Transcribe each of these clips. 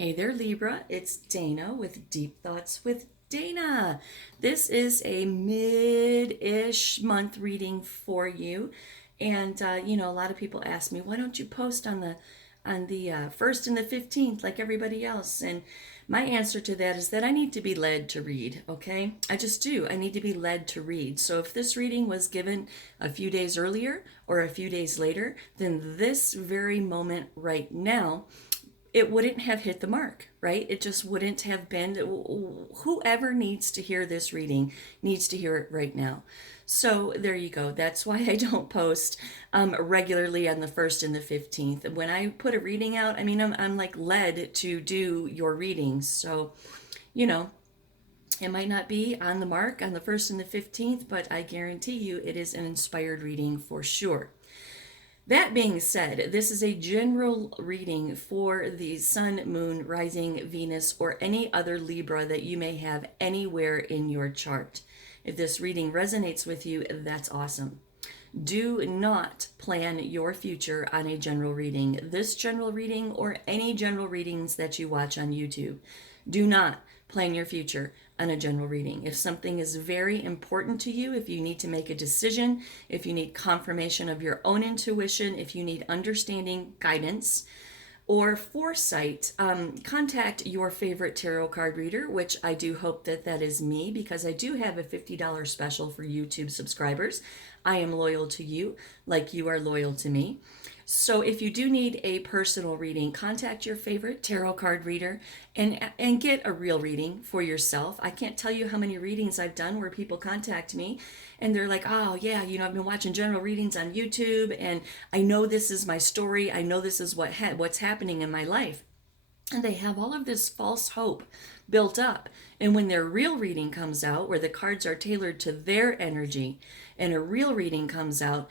Hey there, Libra. It's Dana with Deep Thoughts with Dana. This is a mid-ish month reading for you, and a lot of people ask me, why don't you post on the first and the 15th like everybody else? And my answer to that is that I need to be led to read. Okay, I just do. I need to be led to read. So if this reading was given a few days earlier or a few days later, then this very moment right now it wouldn't have hit the mark, right? It just wouldn't have been. Whoever needs to hear this reading needs to hear it right now. So there you go. That's why I don't post regularly on the 1st and the 15th. When I put a reading out, I mean, I'm like led to do your readings. So, you know, it might not be on the mark on the 1st and the 15th, but I guarantee you it is an inspired reading for sure. That being said, this is a general reading for the Sun, Moon, Rising, Venus, or any other Libra that you may have anywhere in your chart. If this reading resonates with you, that's awesome. Do not plan your future on a general reading. This general reading or any general readings that you watch on YouTube. Do not plan your future on a general reading. If something is very important to you, if you need to make a decision, if you need confirmation of your own intuition, if you need understanding, guidance, or foresight, contact your favorite tarot card reader, which I do hope that that is me because I do have a $50 special for YouTube subscribers. I am loyal to you like you are loyal to me. So if you do need a personal reading, contact your favorite tarot card reader and get a real reading for yourself. I can't tell you how many readings I've done where people contact me and they're like, "Oh, yeah, I've been watching general readings on YouTube and I know this is my story. I know this is what's happening in my life." And they have all of this false hope built up. And when their real reading comes out, where the cards are tailored to their energy, and a real reading comes out,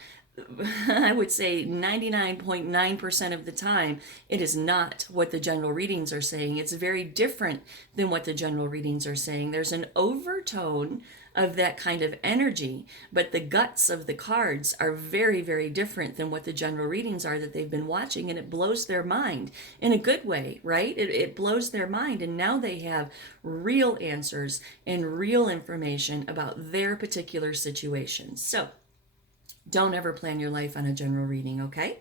I would say 99.9% of the time, it is not what the general readings are saying. It's very different than what the general readings are saying. There's an overtone of that kind of energy, but the guts of the cards are very, very different than what the general readings are that they've been watching, and it blows their mind in a good way, right? It blows their mind, and now they have real answers and real information about their particular situation. So, don't ever plan your life on a general reading, okay?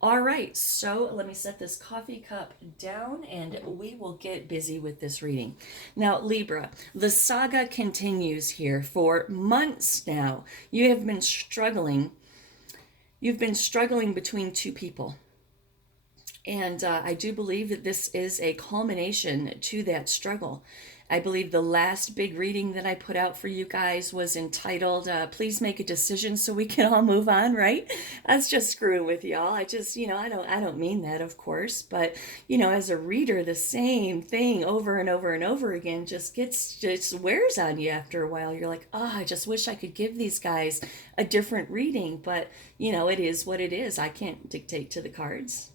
All right, so let me set this coffee cup down and we will get busy with this reading. Now, Libra, the saga continues here for months now. You have been struggling. You've been struggling between two people. And I do believe that this is a culmination to that struggle. I believe the last big reading that I put out for you guys was entitled, Please Make a Decision So We Can All Move On, right? That's just screwing with y'all. I just, I don't mean that, of course. But, as a reader, the same thing over and over and over again just wears on you after a while. You're like, oh, I just wish I could give these guys a different reading. But, it is what it is. I can't dictate to the cards.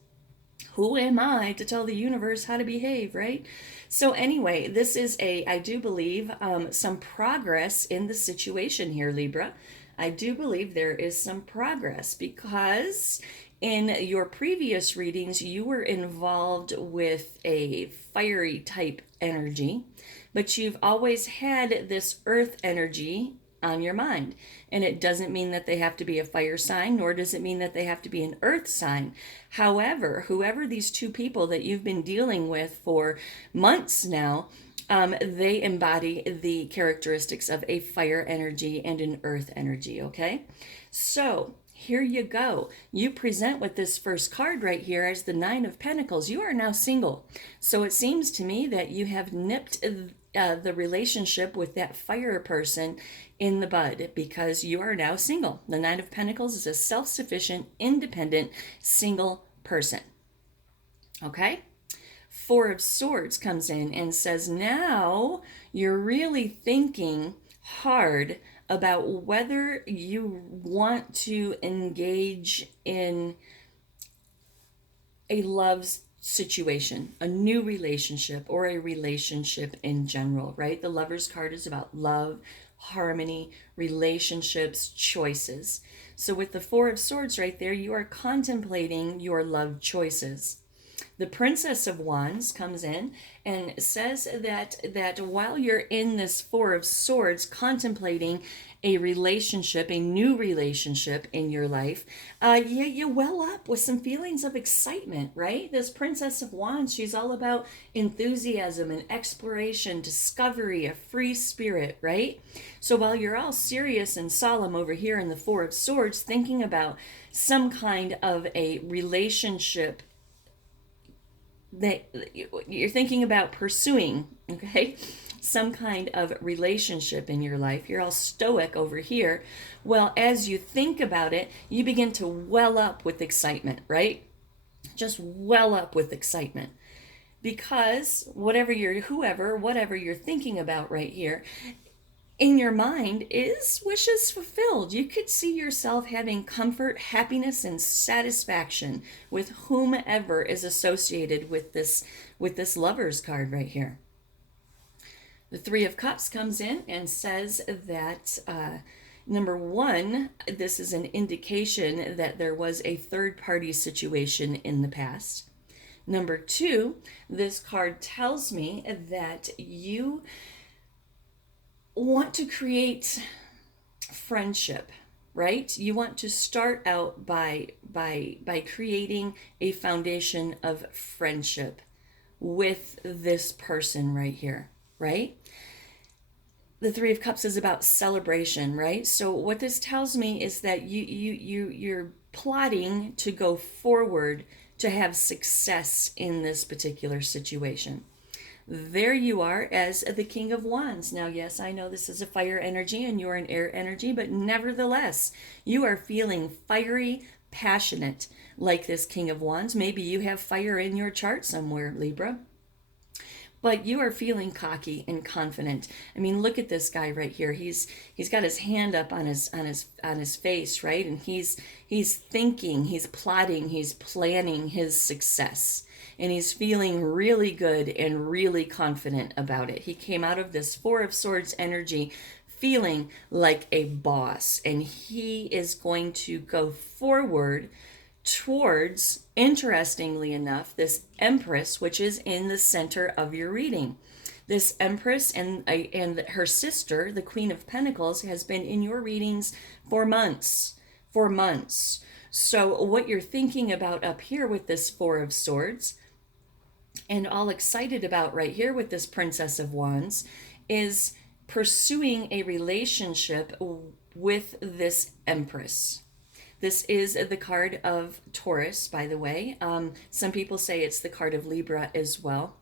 Who am I to tell the universe how to behave, right? So anyway, this is I do believe, some progress in the situation here, Libra. I do believe there is some progress because in your previous readings, you were involved with a fiery type energy, but you've always had this earth energy on your mind. And it doesn't mean that they have to be a fire sign, nor does it mean that they have to be an earth sign. However, whoever these two people that you've been dealing with for months now, they embody the characteristics of a fire energy and an earth energy, okay? So here you go. You present with this first card right here as the Nine of Pentacles. You are now single. So it seems to me that you have nipped the relationship with that fire person in the bud because you are now single. The Nine of Pentacles is a self-sufficient, independent, single person. Okay? Four of Swords comes in and says, now you're really thinking hard about whether you want to engage in a love situation, a new relationship, or a relationship in general, right? The Lover's card is about love, harmony, relationships, choices. So with the Four of Swords right there, you are contemplating your love choices. The Princess of Wands comes in and says that while you're in this Four of Swords contemplating a relationship, a new relationship in your life, you well up with some feelings of excitement, right? This Princess of Wands, she's all about enthusiasm and exploration, discovery, a free spirit, right? So while you're all serious and solemn over here in the Four of Swords, thinking about some kind of a relationship that you're thinking about pursuing, okay, some kind of relationship in your life, you're all stoic over here. Well, as you think about it, you begin to well up with excitement, right? Just well up with excitement, because whatever you're thinking about right here in your mind is wishes fulfilled. You could see yourself having comfort, happiness, and satisfaction with whomever is associated with this Lover's card right here. The Three of Cups comes in and says that number one, this is an indication that there was a third party situation in the past. Number two, this card tells me that you want to create friendship, right? You want to start out by creating a foundation of friendship with this person right here, right? The Three of Cups is about celebration, right? So what this tells me is that you're plotting to go forward to have success in this particular situation. There you are as the King of Wands. Now, yes, I know this is a fire energy and you're an air energy, but nevertheless, you are feeling fiery, passionate like this King of Wands. Maybe you have fire in your chart somewhere, Libra. But you are feeling cocky and confident. I mean, look at this guy right here. He's got his hand up on his face, right? And he's thinking, he's plotting, he's planning his success. And he's feeling really good and really confident about it. He came out of this Four of Swords energy feeling like a boss. And he is going to go forward towards, interestingly enough, this Empress, which is in the center of your reading. This Empress and her sister, the Queen of Pentacles, has been in your readings for months. For months. So what you're thinking about up here with this Four of Swords, and all excited about right here with this Princess of Wands, is pursuing a relationship with this Empress. This is the card of Taurus, by the way. Some people say it's the card of Libra as well.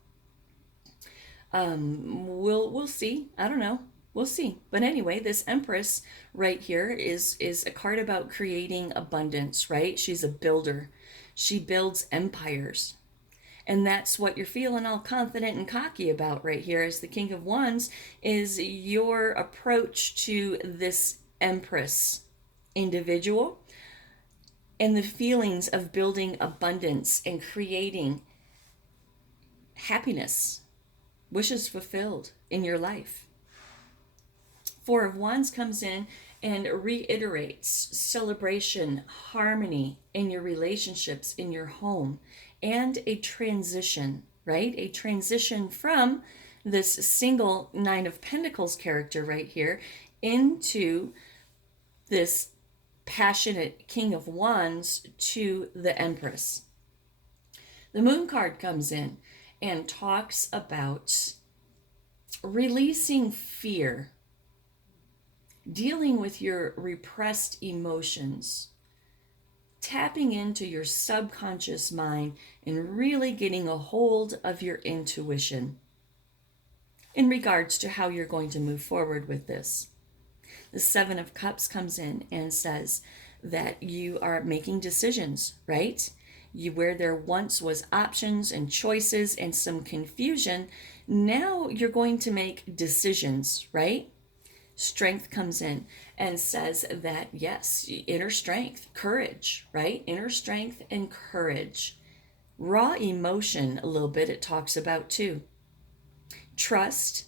We'll see. I don't know. We'll see. But anyway, this Empress right here is a card about creating abundance, right? She's a builder. She builds empires. And that's what you're feeling all confident and cocky about right here as the King of Wands, is your approach to this Empress individual and the feelings of building abundance and creating happiness, wishes fulfilled in your life. Four of Wands comes in and reiterates celebration, harmony in your relationships, in your home, and a transition, right? A transition from this single Nine of Pentacles character right here into this passionate King of Wands to the Empress. The Moon card comes in and talks about releasing fear, dealing with your repressed emotions, tapping into your subconscious mind and really getting a hold of your intuition in regards to how you're going to move forward with this. The Seven of Cups comes in and says that you are making decisions, right? Where there once was options and choices and some confusion, now you're going to make decisions, right? Strength comes in and says that, yes, inner strength, courage, right? Inner strength and courage. Raw emotion, a little bit, it talks about too. Trust.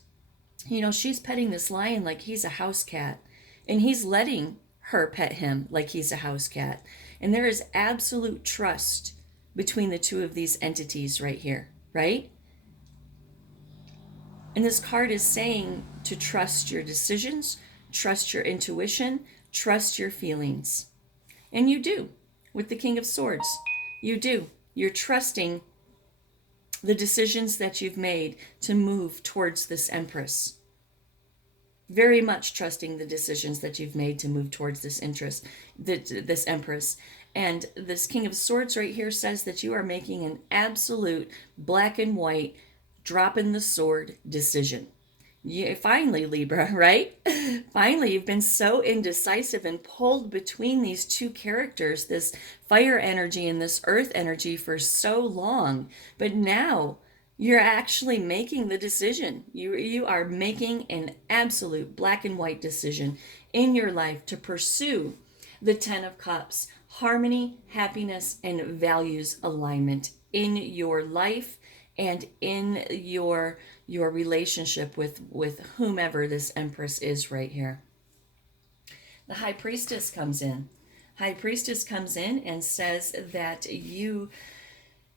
You know, she's petting this lion like he's a house cat, and he's letting her pet him like he's a house cat. And there is absolute trust between the two of these entities right here, right? And this card is saying to trust your decisions, trust your intuition, trust your feelings. And you do with the King of Swords. You do. You're trusting the decisions that you've made to move towards this Empress. Very much trusting the decisions that you've made to move towards this this Empress. And this King of Swords right here says that you are making an absolute black and white, drop in the sword decision. Finally, Libra, right? Finally, you've been so indecisive and pulled between these two characters, this fire energy and this earth energy, for so long. But now you're actually making the decision. You are making an absolute black and white decision in your life to pursue the Ten of Cups, harmony, happiness, and values alignment in your life and in your relationship with whomever this Empress is right here. The High Priestess comes in. High Priestess comes in and says that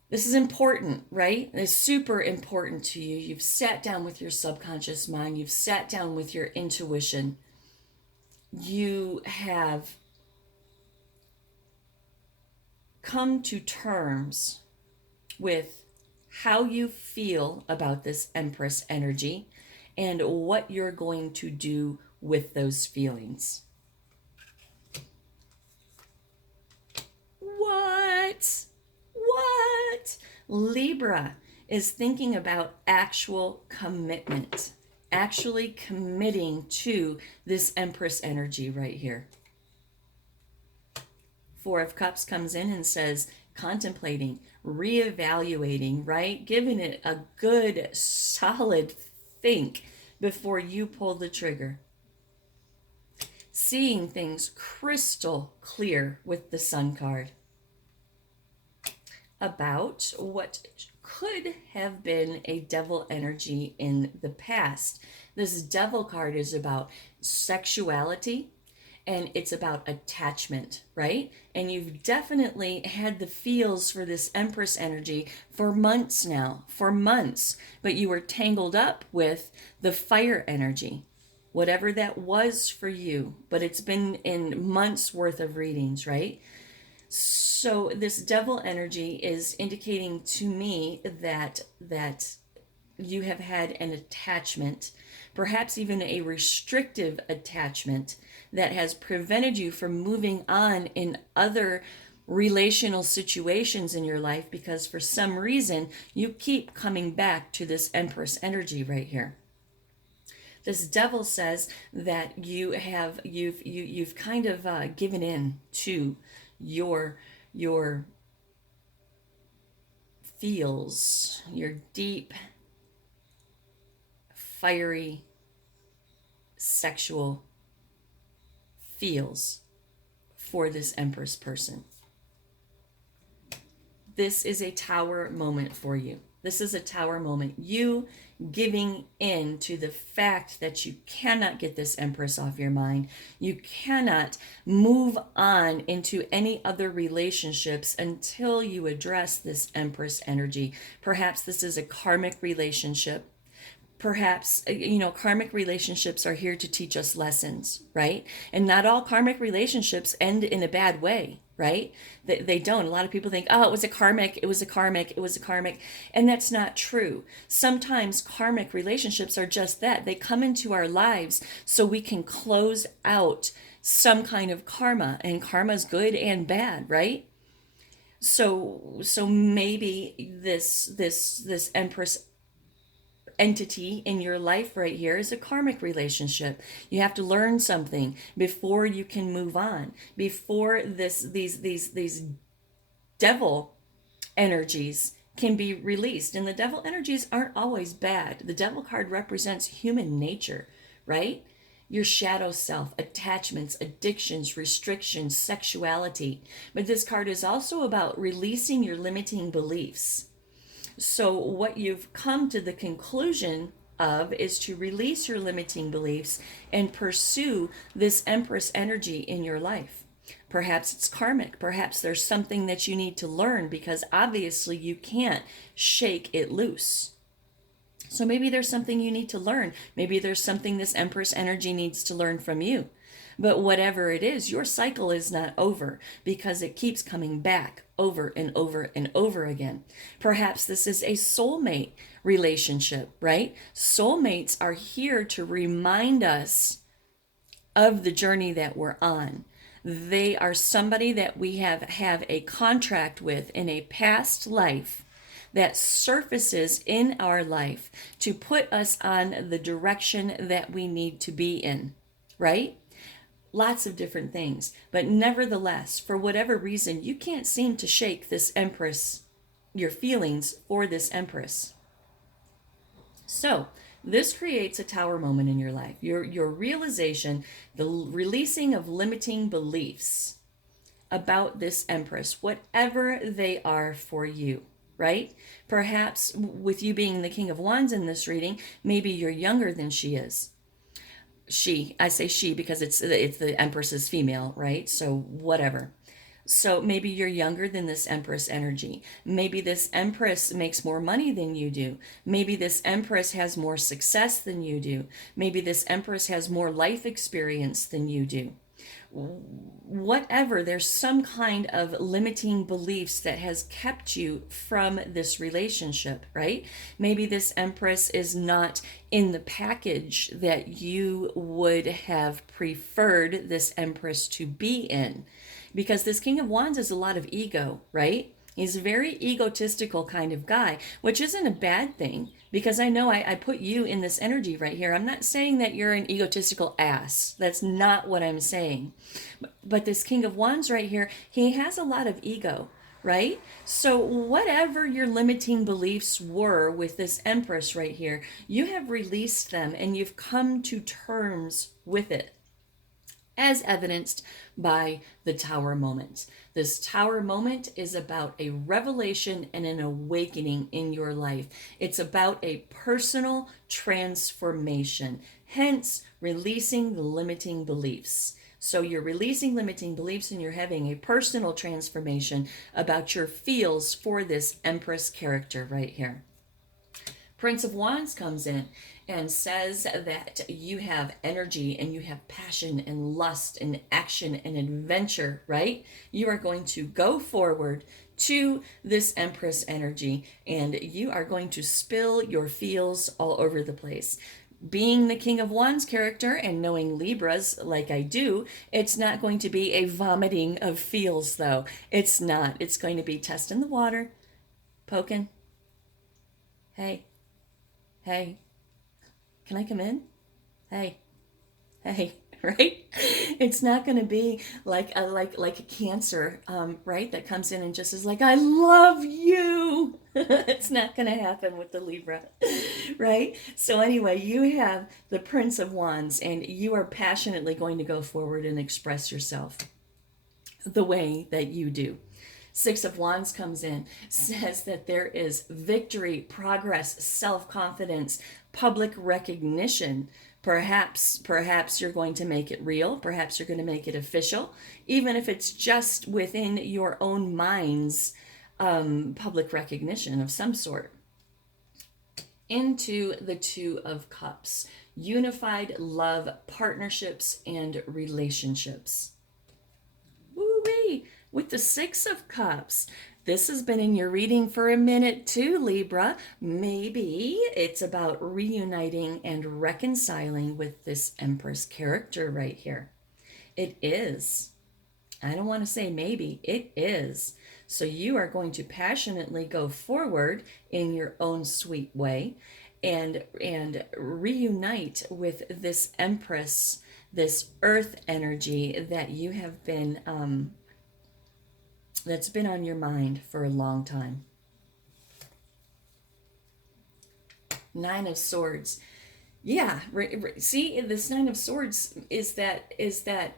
this is important, right? It's super important to you. You've sat down with your subconscious mind. You've sat down with your intuition. You have come to terms with how you feel about this Empress energy and what you're going to do with those feelings. What? Libra is thinking about actual commitment, actually committing to this Empress energy right here. Four of Cups comes in and says, contemplating, reevaluating, right? Giving it a good, solid think before you pull the trigger. Seeing things crystal clear with the Sun card about what could have been a devil energy in the past. This Devil card is about sexuality, and it's about attachment, right? And you've definitely had the feels for this Empress energy for months now, but you were tangled up with the fire energy, whatever that was for you, but it's been in months worth of readings, right? So this Devil energy is indicating to me that you have had an attachment, perhaps even a restrictive attachment, that has prevented you from moving on in other relational situations in your life because for some reason you keep coming back to this Empress energy right here. This Devil says that you've kind of given in to your feels, your deep, fiery, sexual feels for this Empress person. This is a Tower moment for you. This is a Tower moment. You giving in to the fact that you cannot get this Empress off your mind. You cannot move on into any other relationships until you address this Empress energy. Perhaps this is a karmic relationship. Perhaps, karmic relationships are here to teach us lessons, right? And not all karmic relationships end in a bad way, right? They don't. A lot of people think, oh, it was a karmic. And that's not true. Sometimes karmic relationships are just that. They come into our lives so we can close out some kind of karma. And karma's good and bad, right? So maybe this Empress entity in your life right here is a karmic relationship. You have to learn something before you can move on, before these devil energies can be released. And the devil energies aren't always bad. The Devil card represents human nature, right? Your shadow self, attachments, addictions, restrictions, sexuality. But this card is also about releasing your limiting beliefs. So what you've come to the conclusion of is to release your limiting beliefs and pursue this Empress energy in your life. Perhaps it's karmic. Perhaps there's something that you need to learn because obviously you can't shake it loose. So maybe there's something you need to learn. Maybe there's something this Empress energy needs to learn from you. But whatever it is, your cycle is not over because it keeps coming back over and over and over again. Perhaps this is a soulmate relationship, right? Soulmates are here to remind us of the journey that we're on. They are somebody that we have a contract with in a past life that surfaces in our life to put us on the direction that we need to be in, right? Lots of different things. But nevertheless, for whatever reason, you can't seem to shake this Empress, your feelings for this Empress. So, this creates a tower moment in your life. Your realization, the releasing of limiting beliefs about this Empress, whatever they are for you, right? Perhaps with you being the King of Wands in this reading, maybe you're younger than she is. I say she because it's the Empress is female, right? So whatever. So maybe you're younger than this Empress energy. Maybe this Empress makes more money than you do. Maybe this Empress has more success than you do. Maybe this Empress has more life experience than you do. Whatever, there's some kind of limiting beliefs that has kept you from this relationship, right? Maybe this Empress is not in the package that you would have preferred this Empress to be in. Because this King of Wands is a lot of ego, right? He's a very egotistical kind of guy, which isn't a bad thing because I know I put you in this energy right here. I'm not saying that you're an egotistical ass. That's not what I'm saying. But this King of Wands right here, he has a lot of ego, right? So whatever your limiting beliefs were with this Empress right here, you have released them and you've come to terms with it, as evidenced by the Tower moment. This Tower moment is about a revelation and an awakening in your life. It's about a personal transformation, hence releasing the limiting beliefs. So you're releasing limiting beliefs and you're having a personal transformation about your feels for this Empress character right here. Prince of Wands comes in and says that you have energy and you have passion and lust and action and adventure, right? You are going to go forward to this Empress energy and you are going to spill your feels all over the place. Being the King of Wands character and knowing Libras like I do, it's not going to be a vomiting of feels though. It's not. It's going to be testing the water, poking. Hey. Hey, can I come in? Hey, right? It's not going to be like a Cancer, right? That comes in and just is like, I love you. It's not going to happen with the Libra, right? So anyway, you have the Prince of Wands, and you are passionately going to go forward and express yourself the way that you do. Six of Wands comes in, says that there is victory, progress, self-confidence, public recognition. Perhaps you're going to make it real. Perhaps you're going to make it official, even if it's just within your own mind's public recognition of some sort. Into the Two of Cups, unified love, partnerships, and relationships. Woo-wee! With the Six of Cups, this has been in your reading for a minute too, Libra. Maybe it's about reuniting and reconciling with this Empress character right here. It is. I don't want to say maybe. It is. So you are going to passionately go forward in your own sweet way and reunite with this Empress, this earth energy that you have been that's been on your mind for a long time. Nine of Swords. Yeah, see, this Nine of Swords is that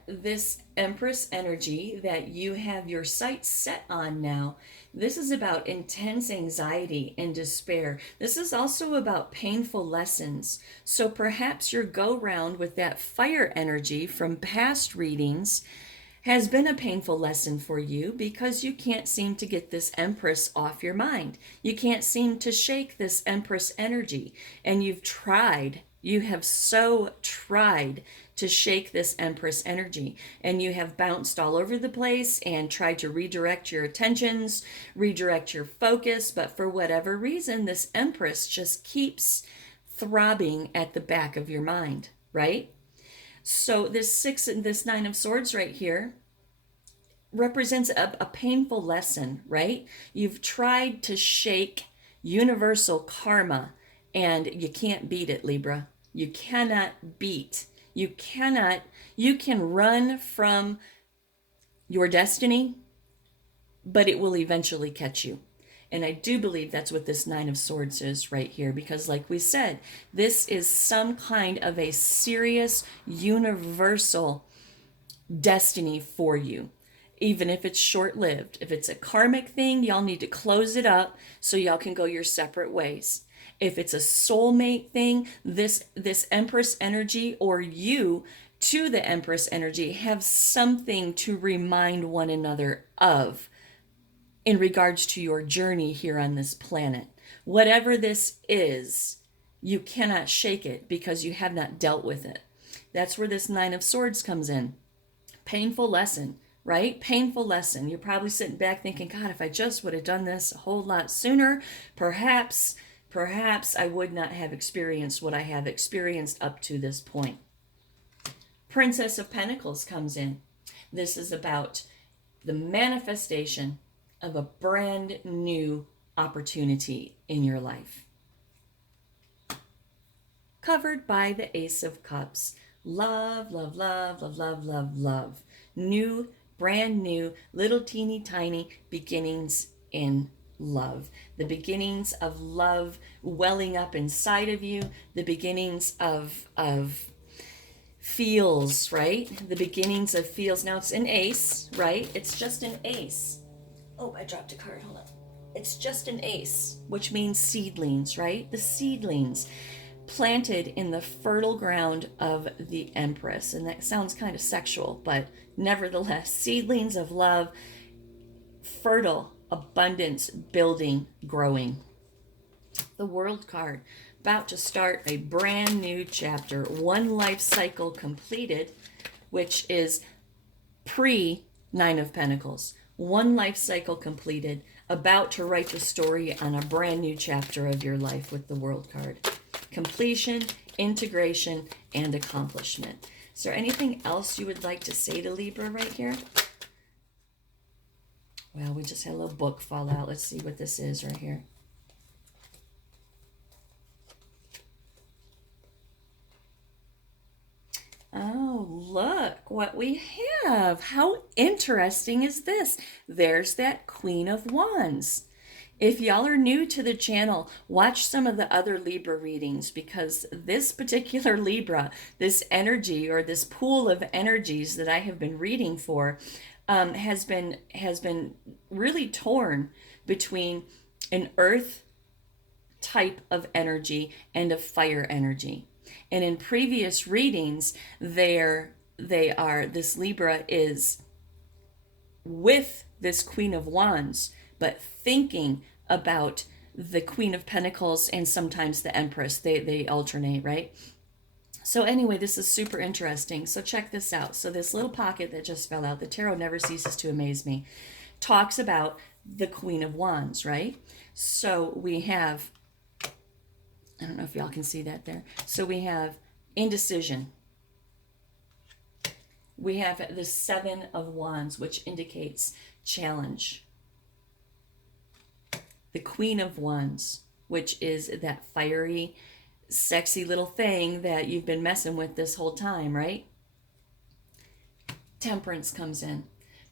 this Empress energy that you have your sights set on now. This is about intense anxiety and despair. This is also about painful lessons. So perhaps your go round with that fire energy from past readings has been a painful lesson for you because you can't seem to get this Empress off your mind. You can't seem to shake this Empress energy. And you've tried, you have so tried to shake this Empress energy. And you have bounced all over the place and tried to redirect your attentions, redirect your focus. But for whatever reason, this Empress just keeps throbbing at the back of your mind, right? So this Nine of Swords right here represents a painful lesson, right? You've tried to shake universal karma and you can't beat it, Libra. You cannot beat. You can run from your destiny, but it will eventually catch you. And I do believe that's what this Nine of Swords is right here, because like we said, this is some kind of a serious universal destiny for you. Even if it's short-lived, if it's a karmic thing, y'all need to close it up so y'all can go your separate ways. If it's a soulmate thing, this Empress energy, or you to the Empress energy, have something to remind one another of in regards to your journey here on this planet. Whatever this is, you cannot shake it because you have not dealt with it. That's where this Nine of Swords comes in. Painful lesson, right? Painful lesson. You're probably sitting back thinking, God, if I just would have done this a whole lot sooner, perhaps I would not have experienced what I have experienced up to this point. Princess of Pentacles comes in. This is about the manifestation of a brand new opportunity in your life. Covered by the Ace of Cups. Love, love, love, love, love, love, love. New, brand new, little teeny tiny beginnings in love. The beginnings of love welling up inside of you. The beginnings of feels, right? The beginnings of feels. Now it's an ace, right? It's just an ace. Oh, I dropped a card. Hold on. It's just an ace, which means seedlings, right? The seedlings planted in the fertile ground of the Empress. And that sounds kind of sexual, but nevertheless, seedlings of love, fertile, abundance, building, growing. The World card, about to start a brand new chapter. One life cycle completed, which is pre Nine of Pentacles. One life cycle completed, about to write the story on a brand new chapter of your life with the World card. Completion, integration, and accomplishment. Is there anything else you would like to say to Libra right here? Well, we just had a little book fall out. Let's see what this is right here. Oh, look what we have. How interesting is this? There's that Queen of Wands. If y'all are new to the channel, watch some of the other Libra readings, because this particular Libra, this energy or this pool of energies that I have been reading for, has been really torn between an earth type of energy and a fire energy. And in previous readings, this Libra is with this Queen of Wands, but thinking about the Queen of Pentacles and sometimes the Empress. They alternate, right? So anyway, this is super interesting. So check this out. So this little pocket that just fell out, the tarot never ceases to amaze me, talks about the Queen of Wands, right? So we have, I don't know if y'all can see that there. So we have indecision. We have the Seven of Wands, which indicates challenge. The Queen of Wands, which is that fiery, sexy little thing that you've been messing with this whole time, right? Temperance comes in.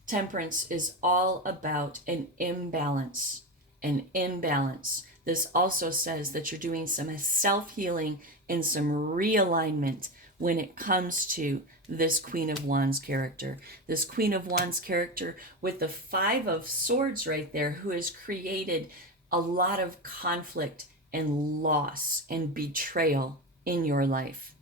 Temperance is all about an imbalance. An imbalance. This also says that you're doing some self-healing and some realignment when it comes to this Queen of Wands character. This Queen of Wands character with the Five of Swords right there, who has created a lot of conflict and loss and betrayal in your life.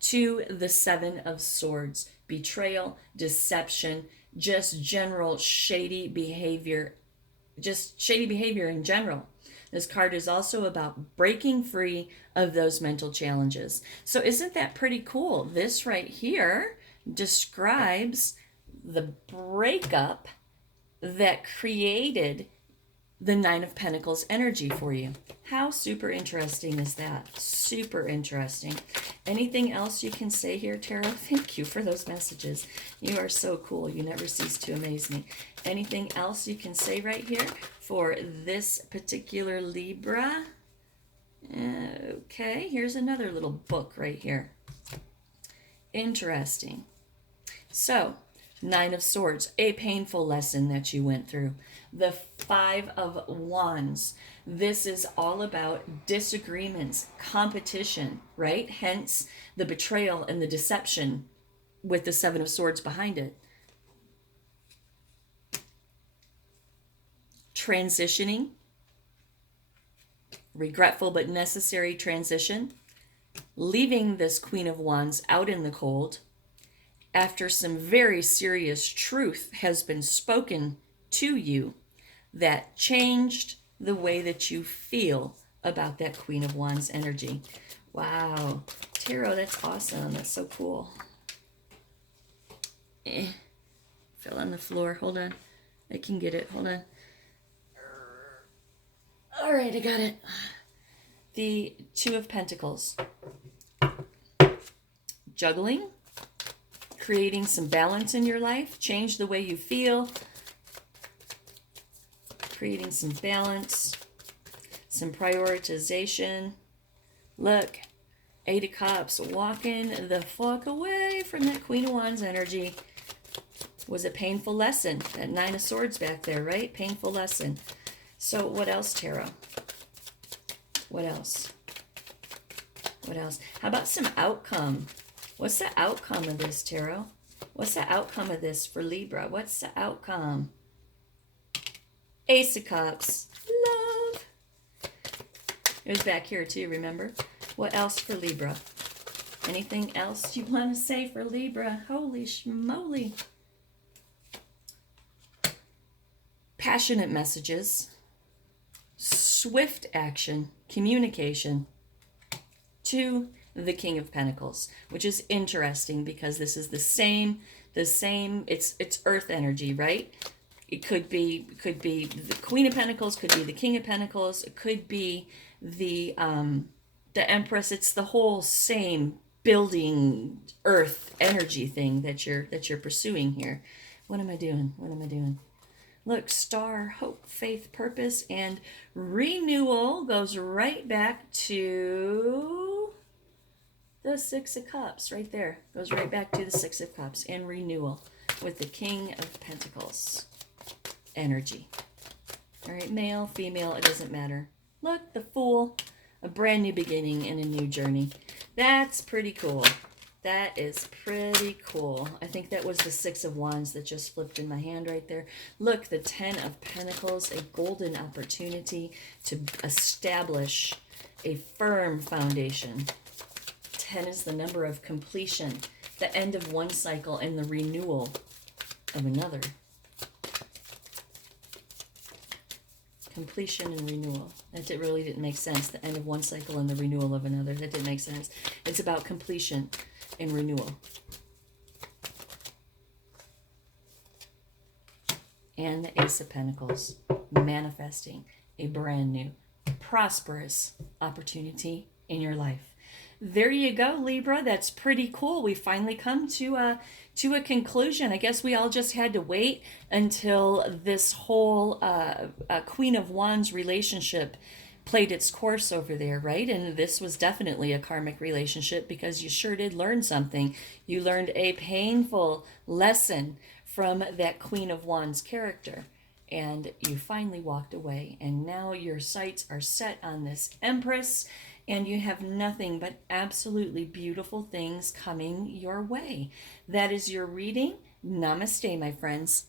To the Seven of Swords, betrayal, deception, just general shady behavior, just shady behavior in general. This card is also about breaking free of those mental challenges. So isn't that pretty cool? This right here describes the breakup that created the Nine of Pentacles energy for you. How super interesting is that? Super interesting. Anything else you can say here, Tarot? Thank you for those messages. You are so cool. You never cease to amaze me. Anything else you can say right here for this particular Libra? Okay, here's another little book right here. Interesting. So, Nine of Swords, a painful lesson that you went through. The Five of Wands. This is all about disagreements, competition, right? Hence the betrayal and the deception with the Seven of Swords behind it. Transitioning. Regretful but necessary transition. Leaving this Queen of Wands out in the cold after some very serious truth has been spoken to you that changed the way that you feel about that Queen of Wands energy. Wow. Tarot, that's awesome. That's so cool. Fell on the floor. Hold on. I can get it. Hold on. All right, I got it. The Two of Pentacles. Juggling. Creating some balance in your life. Change the way you feel. Creating some balance. Some prioritization. Look. Eight of Cups. Walking the fuck away from that Queen of Wands energy. Was a painful lesson. That Nine of Swords back there, right? Painful lesson. So what else, Tarot? What else? What else? How about some outcome? What's the outcome of this, Tarot? What's the outcome of this for Libra? What's the outcome? Ace of Cups. Love. It was back here too, remember? What else for Libra? Anything else you want to say for Libra? Holy schmoly. Passionate messages. Swift action. Communication. To the King of Pentacles, which is interesting because this is the same, it's earth energy, right? It could be the Queen of Pentacles, could be the King of Pentacles, it could be the Empress. It's the whole same building earth energy thing that you're pursuing here. What am I doing? What am I doing? Look, star, hope, faith, purpose, and renewal goes right back to the Six of Cups right there. Goes right back to the Six of Cups and renewal with the King of Pentacles energy. All right, male, female, it doesn't matter. Look, the Fool, a brand new beginning and a new journey. That's pretty cool. That is pretty cool. I think that was the Six of Wands that just flipped in my hand right there. Look, the Ten of Pentacles, a golden opportunity to establish a firm foundation. 10 is the number of completion, the end of one cycle and the renewal of another. Completion and renewal. That really didn't make sense. The end of one cycle and the renewal of another. That didn't make sense. It's about completion and renewal. And the Ace of Pentacles, manifesting a brand new, prosperous opportunity in your life. There you go, Libra. That's pretty cool. We finally come to a conclusion. I guess we all just had to wait until this whole Queen of Wands relationship played its course over there, right? And this was definitely a karmic relationship because you sure did learn something. You learned a painful lesson from that Queen of Wands character. And you finally walked away. And now your sights are set on this Empress. And you have nothing but absolutely beautiful things coming your way. That is your reading. Namaste, my friends.